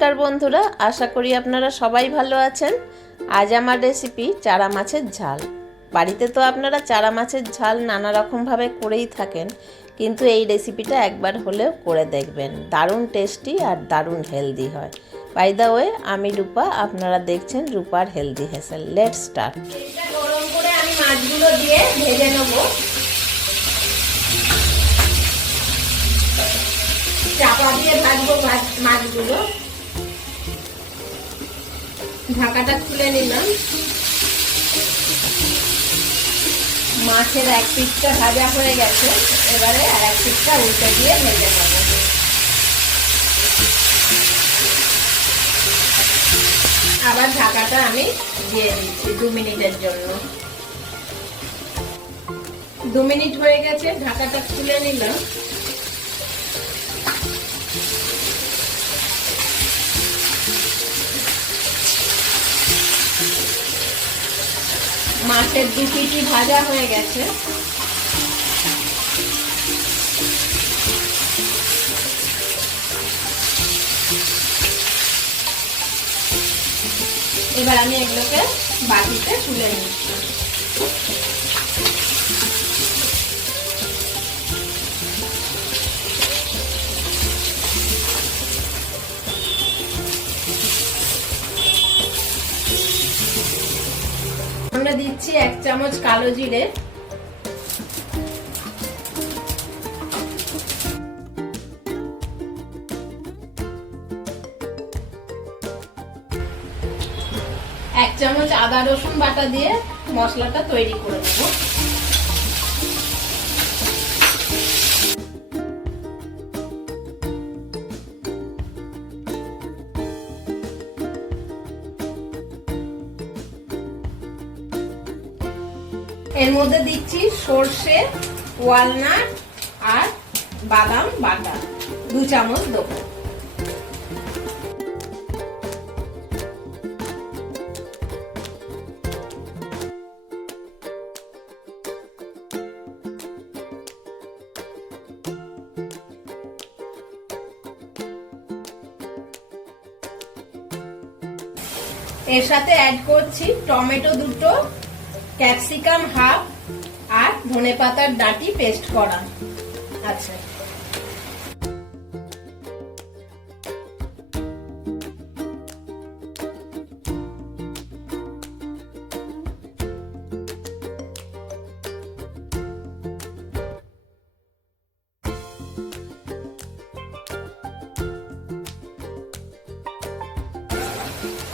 নমস্কার বন্ধুরা, আশা করি আপনারা সবাই ভালো আছেন। আজ আমার রেসিপি চারা মাছের ঝাল। বাড়িতে তো আপনারা চারা মাছের ঝাল নানা রকমভাবে করেই থাকেন, কিন্তু এই রেসিপিটা একবার হলেও করে দেখবেন। দারুণ টেস্টি আর দারুণ হেলদি হয়। বাই দ্য ওয়ে, আমি রূপা, আপনারা দেখছেন রূপার হেলদি হেসেল। Let's start. তেলটা গরম করে আমি মাছগুলো দিয়ে ভেজে নেব। চাপা দিয়ে ভাজবো মাছগুলো। ঢাকাটা খুলে নিলাম। মাছের এক পিঠটা ভাজা হয়ে গেছে, এবারে আর এক পিঠটা উল্টে দিয়ে ভেজে নেব। আবার ঢাকাটা আমি দিয়ে দিচ্ছি 2 মিনিটের জন্য। 2 মিনিট হয়ে গেছে, ঢাকাটা খুলে নিলাম। মাছের 2 পিঠই ভাজা হয়ে গেছে। এবার আমি এগুলোকে বাটিতে তুলে নিচ্ছি। আমরা দিচ্ছি 1 চামচ কালো জিরে, এক চামচ আদা রসুন বাটা দিয়ে মশলাটা তৈরি করে নেব। এর মধ্যে দিচ্ছি সরষে, ওয়ালনাট আর বাদাম বাটা 2 চামচ দেবো। এর সাথে অ্যাড করছি টমেটো 2টো, ক্যাপসিকাম 1/2 আর ধনেপাতার ডাঁটি পেস্ট করা আছে।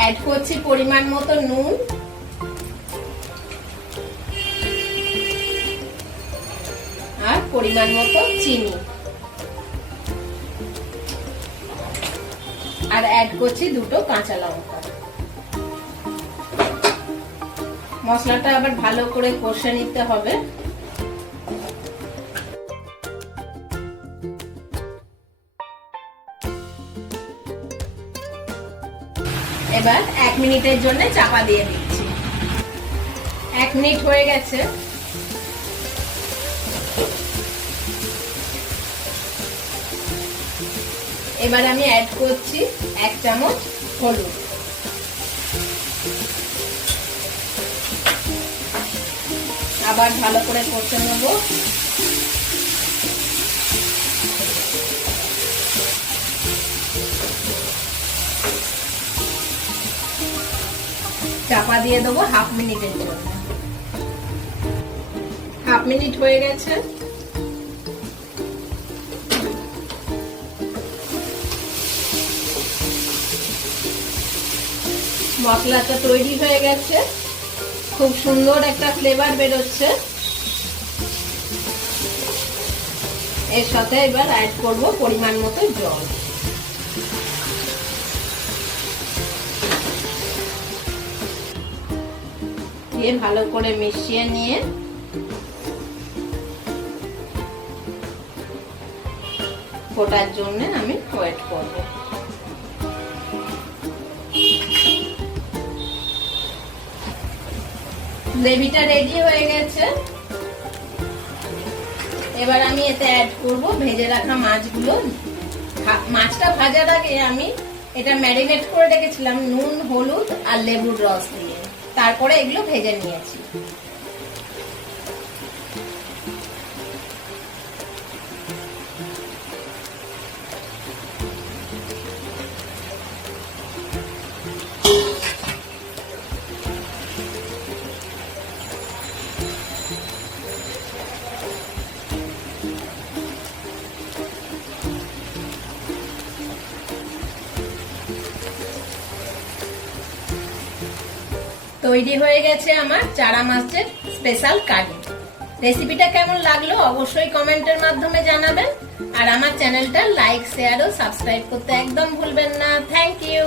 অ্যাড করছি পরিমাণ মতো নুন আর পরিমাণ মতো চিনি, আর অ্যাড করছি 2টো কাঁচা লঙ্কা। মশলাটা আবার ভালো করে কষে নিতে হবে। এবার 1 মিনিটের জন্য চাপা দিয়ে দিচ্ছি। 1 মিনিট হয়ে গেছে। এবার আমি অ্যাড করছি 1 চামচ হলুদ, আবার ভালো করে কষে নেব। চাপা দিয়ে দেবো 1/2 মিনিটের জন্য। 1/2 মিনিট হয়ে গেছে। মশলাটা তৈরি হয়ে গেছে, খুব সুন্দর একটা ফ্লেভার বেরোচ্ছে। এর সাথে এবার অ্যাড করব পরিমাণ মতো জল। দিয়ে ভালো করে মিশিয়ে নিয়ে ফোটার জন্য আমি ওয়েট করব। গ্রেভিটা রেডি হয়ে গেছে। এবার আমি এতে অ্যাড করব ভেজে রাখা মাছগুলো। মাছটা ভাজার আগে আমি এটা ম্যারিনেট করে রেখেছিলাম নুন, হলুদ আর লেবুর রস দিয়ে। তারপরে এগুলো ভেজে নিয়েছি। তৈরি হয়ে গেছে আমার চারা মাছের স্পেশাল কারি। রেসিপিটা কেমন লাগলো অবশ্যই কমেন্টের মাধ্যমে জানাবেন। আর আমার চ্যানেলটা লাইক, শেয়ার ও সাবস্ক্রাইব করতে একদম ভুলবেন না। Thank you.